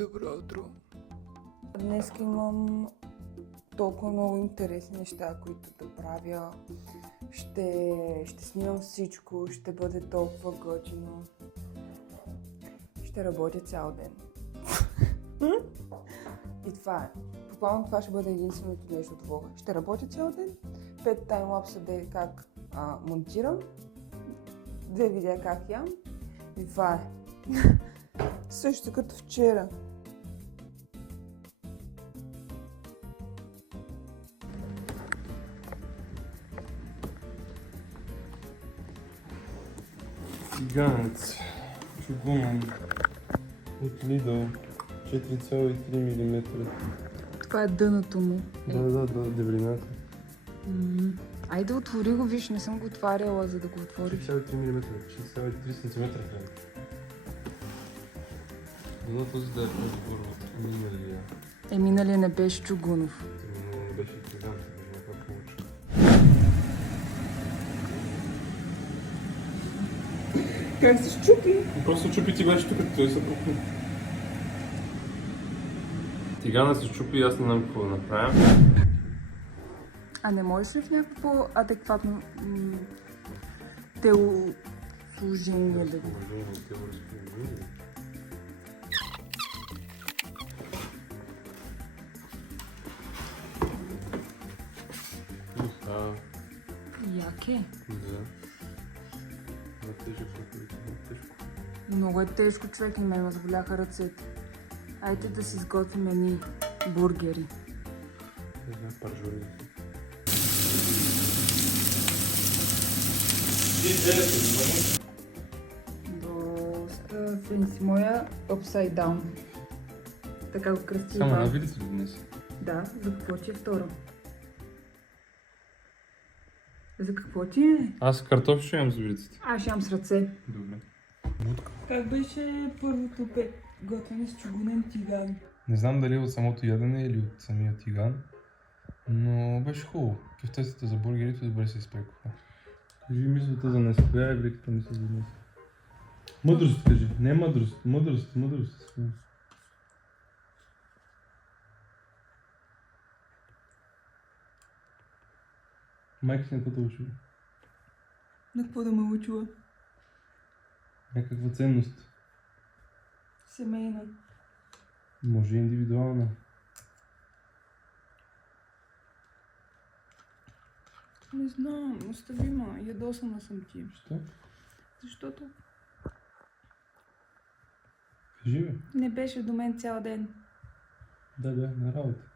Добро утро. Днес имам толкова много интересни неща, които да правя. Ще снимам всичко, ще бъде толкова готино. Ще работя цял ден. И това е. Буквално това ще бъде единственото нещо от влога. Ще работя цял ден. 5 таймлапса де как монтирам. 2 видеа как ям. И това е. Също като вчера. Тиганец, чугунен, от Lidl, 4,3 мм. Това е дъното му. Да, дебелината. Айде отвори го, виж, не съм го отваряла, за да го отвориш. 4,3 мм, 6,3 см. Дано този да е по-добър от миналия. Миналия не беше чугунов. Но не беше тиган, не как получи. Как се щупи? Просто чупи ти беше тук, той се пропни. Тигана се чупи и аз не знам какво да направя. А не можеш ли в някакво адекватно телосложение да го... Як е? Да. Тежко. Много е тежко, човек, и ме заболяха ръцете. Айде да си сготвим едни бургери. Паржоли. Доста фенси. Моя upside down. Така го кръсти. Само на видите ли днес? Да, за какво ти е второ? За какво ти е? Аз картоф ще ям с вилиците. Аз ще ям с ръце. Добре. Как беше първото готвене с чугунен тиган? Не знам дали от самото ядене или от самия тиган, но беше хубаво. Кефтесите за бургерите добре се изпекоха. Кажи мисълта за днес. Коя е великата мисъл за днес? Мъдрост кажи. Не мъдрост. Мъдрост. Майка си на какво те учила? На какво да ме учила? Някаква ценност. Семейна. Може и индивидуална. Не знам, остави ма, ядосана съм ти. Що? Защото Кажи бе. не беше до мен цял ден. Да, на работа.